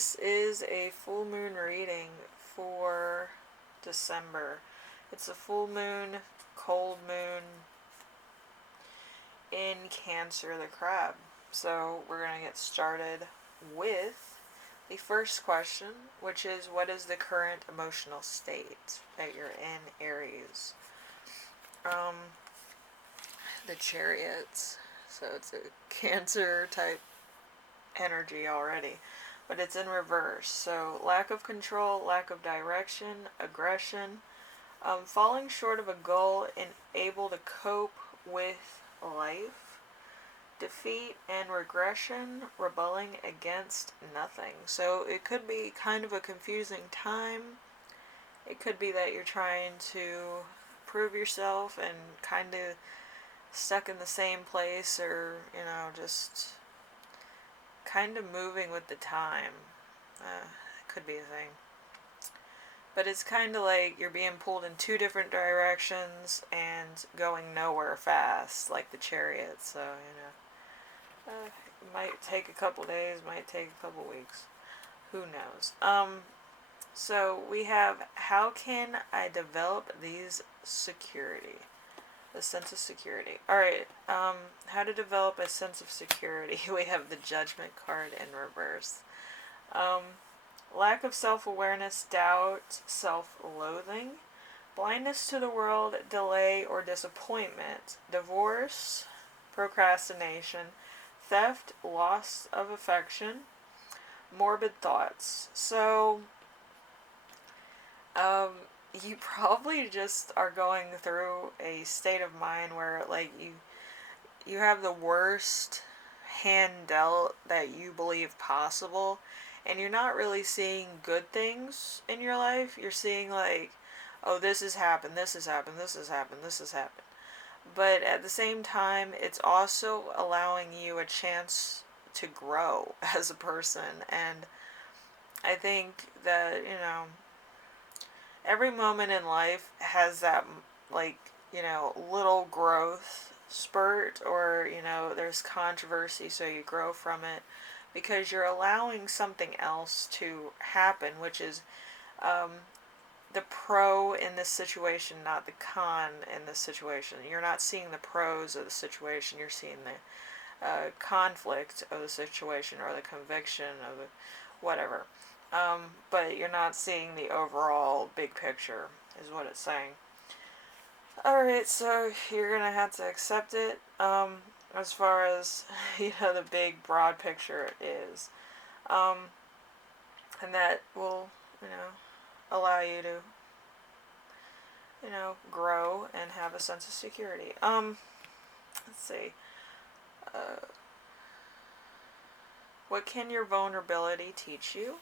this is a full moon reading for December. It's a full moon, cold moon in Cancer the Crab. So we're going to get started with the first question, which is, what is the current emotional state that you're in, Aries? The Chariots. So it's a Cancer type energy already, but it's in reverse. So lack of control, lack of direction, aggression, falling short of a goal and able to cope with life, defeat and regression, rebelling against nothing. So it could be kind of a confusing time. It could be that you're trying to prove yourself and kind of stuck in the same place, or, just kind of moving with the time. Could be a thing. But it's kind of like you're being pulled in two different directions and going nowhere fast, like the Chariot. So, it might take a couple days, might take a couple weeks. Who knows? So we have, how can I develop these security? The sense of security. Alright, how to develop a sense of security. We have the Judgment card in reverse. Lack of self-awareness, doubt, self-loathing, blindness to the world, delay or disappointment, divorce, procrastination, theft, loss of affection, morbid thoughts. So, you probably just are going through a state of mind where, like, you have the worst hand dealt that you believe possible, and you're not really seeing good things in your life. You're seeing, like, oh, this has happened, this has happened, this has happened, this has happened. But at the same time, it's also allowing you a chance to grow as a person. And I think that, every moment in life has that, like, little growth spurt, or, there's controversy, so you grow from it because you're allowing something else to happen, which is the pro in this situation, not the con in this situation. You're not seeing the pros of the situation, you're seeing the conflict of the situation, or the conviction of the whatever. But you're not seeing the overall big picture, is what it's saying. Alright, so you're going to have to accept it, as far as, the big, broad picture is. And that will, allow you to, grow and have a sense of security. Let's see. What can your vulnerability teach you?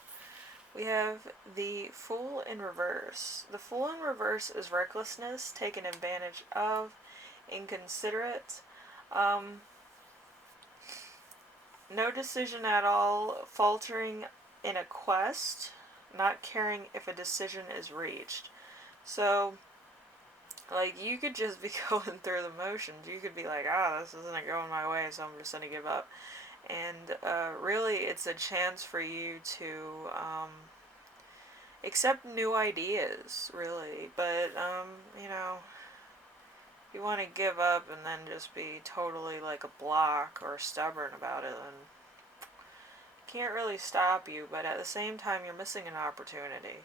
We have the Fool in reverse. The Fool in reverse is recklessness, taken advantage of, inconsiderate, no decision at all, faltering in a quest, not caring if a decision is reached. So, like, you could just be going through the motions. You could be like, this isn't going my way, so I'm just going to give up. And really, it's a chance for you to accept new ideas, really. But, if you want to give up and then just be totally like a block or stubborn about it, then can't really stop you. But at the same time, you're missing an opportunity.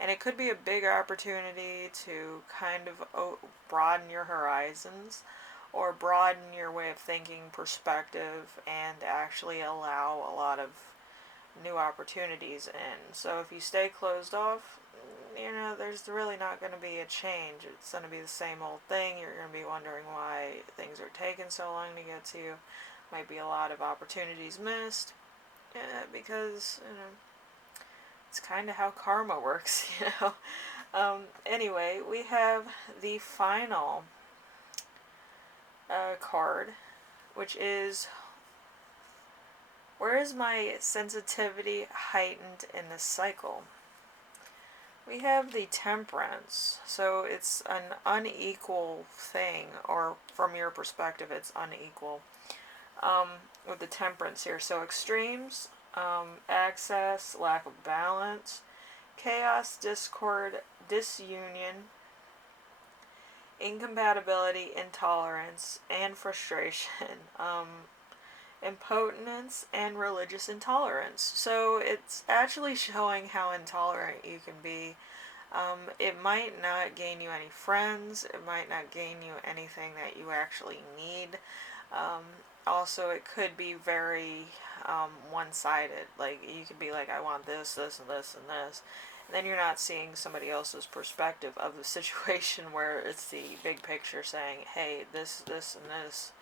And it could be a big opportunity to kind of broaden your horizons, or broaden your way of thinking, perspective, and actually allow a lot of new opportunities in. So if you stay closed off, there's really not going to be a change. It's going to be the same old thing. You're going to be wondering why things are taking so long to get to you. Might be a lot of opportunities missed, because, it's kind of how karma works, Anyway, we have the final card, which is, where is my sensitivity heightened in this cycle? We have the Temperance. So it's an unequal thing, or from your perspective, it's unequal, with the Temperance here. So extremes, Access, lack of balance, chaos, discord, disunion, incompatibility, intolerance, and frustration, impotence, and religious intolerance. So it's actually showing how intolerant you can be. It might not gain you any friends, it might not gain you anything that you actually need. Um, Also, it could be very one sided. Like, you could be like, I want this, this, and this, and this. And then you're not seeing somebody else's perspective of the situation where it's the big picture saying, hey, this, and this,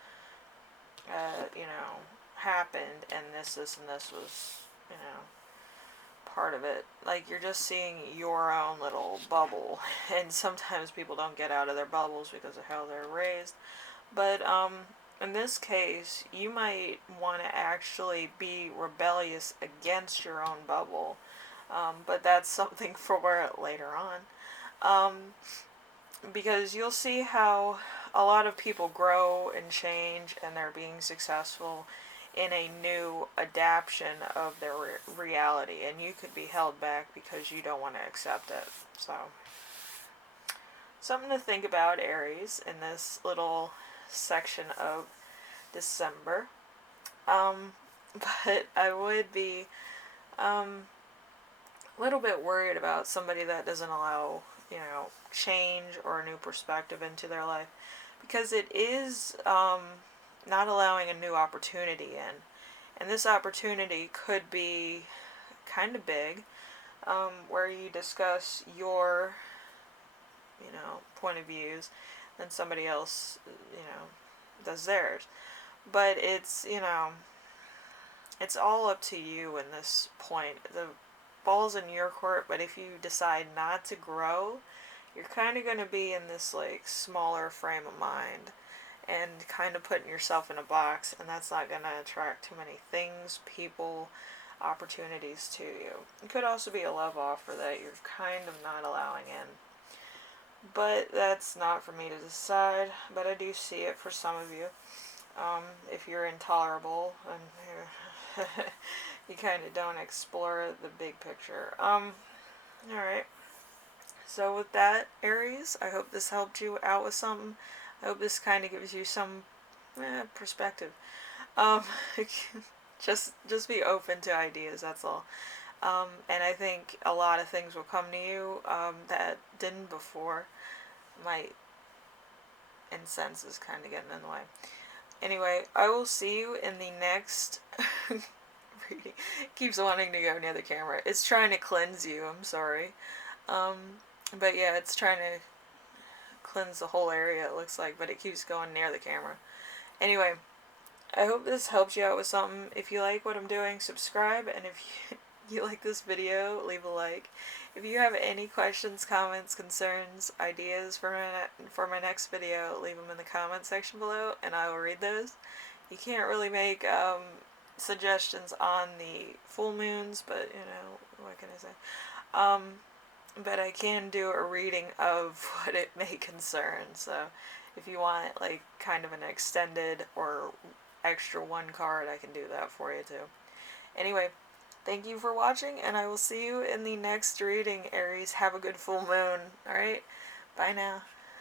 happened, and this, and this was, part of it. Like, you're just seeing your own little bubble. And sometimes people don't get out of their bubbles because of how they're raised. But, in this case, you might want to actually be rebellious against your own bubble. But that's something for later on. Um, because you'll see how a lot of people grow and change and they're being successful in a new adaptation of their reality, and you could be held back because you don't want to accept it. So, something to think about, Aries, in this little section of December. Um, but I would be a little bit worried about somebody that doesn't allow, change or a new perspective into their life, because it is not allowing a new opportunity in. And this opportunity could be kind of big, where you discuss your, point of views, and somebody else, does theirs. But it's all up to you in this point. The ball's in your court, but if you decide not to grow, you're kind of going to be in this, like, smaller frame of mind and kind of putting yourself in a box, and that's not going to attract too many things, people, opportunities to you. It could also be a love offer that you're kind of not allowing in. But that's not for me to decide, but I do see it for some of you. If you're intolerable and you kind of don't explore the big picture. Alright. So with that, Aries, I hope this helped you out with something. I hope this kind of gives you some perspective. Um, just be open to ideas, that's all. And I think a lot of things will come to you that didn't before. My incense is kind of getting in the way. Anyway, I will see you in the next reading. Keeps wanting to go near the camera. It's trying to cleanse you, I'm sorry. But yeah, it's trying to cleanse the whole area, it looks like, but it keeps going near the camera. Anyway, I hope this helped you out with something. If you like what I'm doing, subscribe, and if you like this video, leave a like. If you have any questions, comments, concerns, ideas for my next video, leave them in the comment section below, and I will read those. You can't really make suggestions on the full moons, but what can I say? But I can do a reading of what it may concern. So if you want, like, kind of an extended or extra one card, I can do that for you too. Anyway, thank you for watching, and I will see you in the next reading, Aries. Have a good full moon. Alright? Bye now.